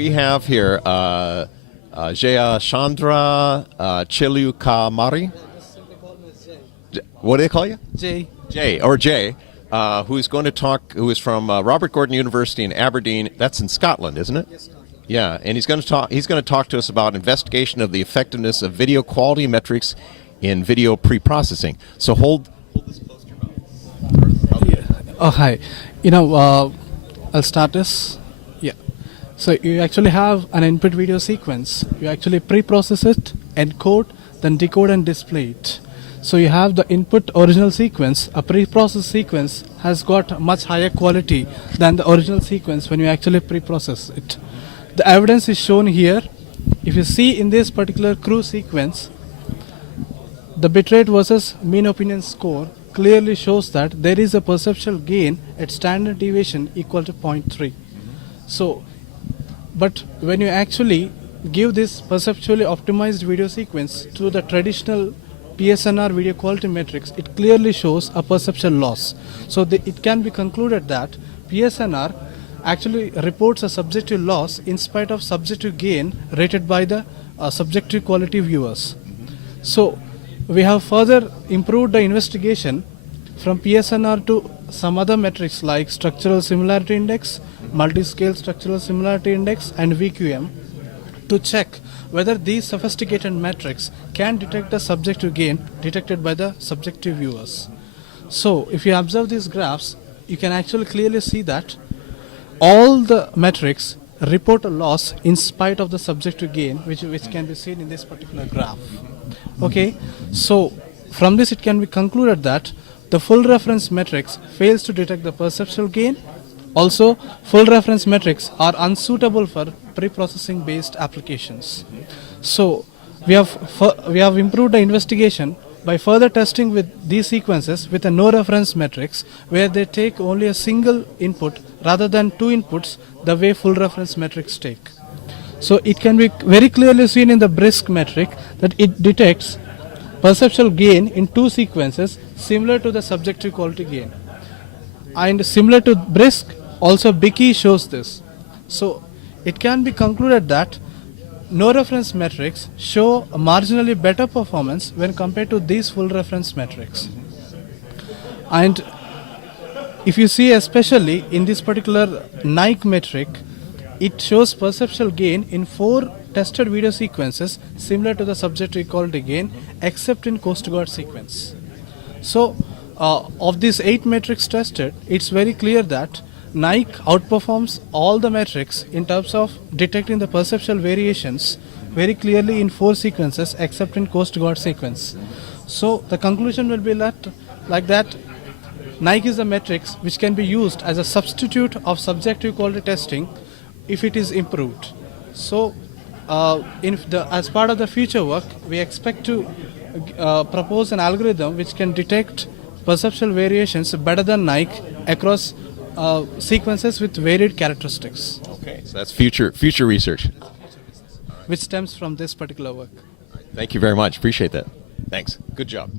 we have here Jayachandra Chilukamari. What do they call you? Jay. Jay, who's going to talk, who is from Robert Gordon University in Aberdeen. That's in Scotland, isn't it? Yes, Scotland. Yeah, and he's going to talk to us about investigation of the effectiveness of video quality metrics in video pre-processing. So hold this close to your mouth. Yeah. Oh, hi. I'll start this. Yeah. So you actually have an input video sequence. You actually pre-process it, encode, then decode and display it. So you have the input original sequence. A pre-processed sequence has got much higher quality than the original sequence when you actually pre-process it. The evidence is shown here. If you see in this particular crew sequence, the bitrate versus mean opinion score clearly shows that there is a perceptual gain at standard deviation equal to 0.3. So, but when you actually give this perceptually optimized video sequence to the traditional PSNR video quality metrics, it clearly shows a perceptual loss. So it can be concluded that PSNR actually reports a subjective loss in spite of subjective gain rated by the subjective quality viewers. So we have further improved the investigation from PSNR to some other metrics like structural similarity index, multi-scale structural similarity index, and VQM to check whether these sophisticated metrics can detect the subjective gain detected by the subjective viewers. So if you observe these graphs, you can actually clearly see that all the metrics report a loss in spite of the subjective gain, which can be seen in this particular graph. Okay, so from this it can be concluded that the full reference metrics fails to detect the perceptual gain. Also, full reference metrics are unsuitable for pre-processing based applications. So we have improved the investigation by further testing with these sequences with a no reference metrics where they take only a single input rather than two inputs the way full reference metrics take. So it can be very clearly seen in the BRISC metric that it detects perceptual gain in two sequences similar to the subjective quality gain. And similar to BRISC, also BICI shows this. So it can be concluded that no reference metrics show a marginally better performance when compared to these full reference metrics. And if you see especially in this particular Nike metric, it shows perceptual gain in 4 tested video sequences similar to the subjective quality gain except in Coast Guard sequence. So of these 8 metrics tested, it's very clear that Nike outperforms all the metrics in terms of detecting the perceptual variations very clearly in 4 sequences except in Coast Guard sequence. So the conclusion will be like that Nike is a metrics which can be used as a substitute of subjective quality testing if it is improved. So as part of the future work, we expect to propose an algorithm which can detect perceptual variations better than Nike across sequences with varied characteristics. Okay, so that's future research, Which stems from this particular work. Thank you very much. Appreciate that. Thanks. Good job.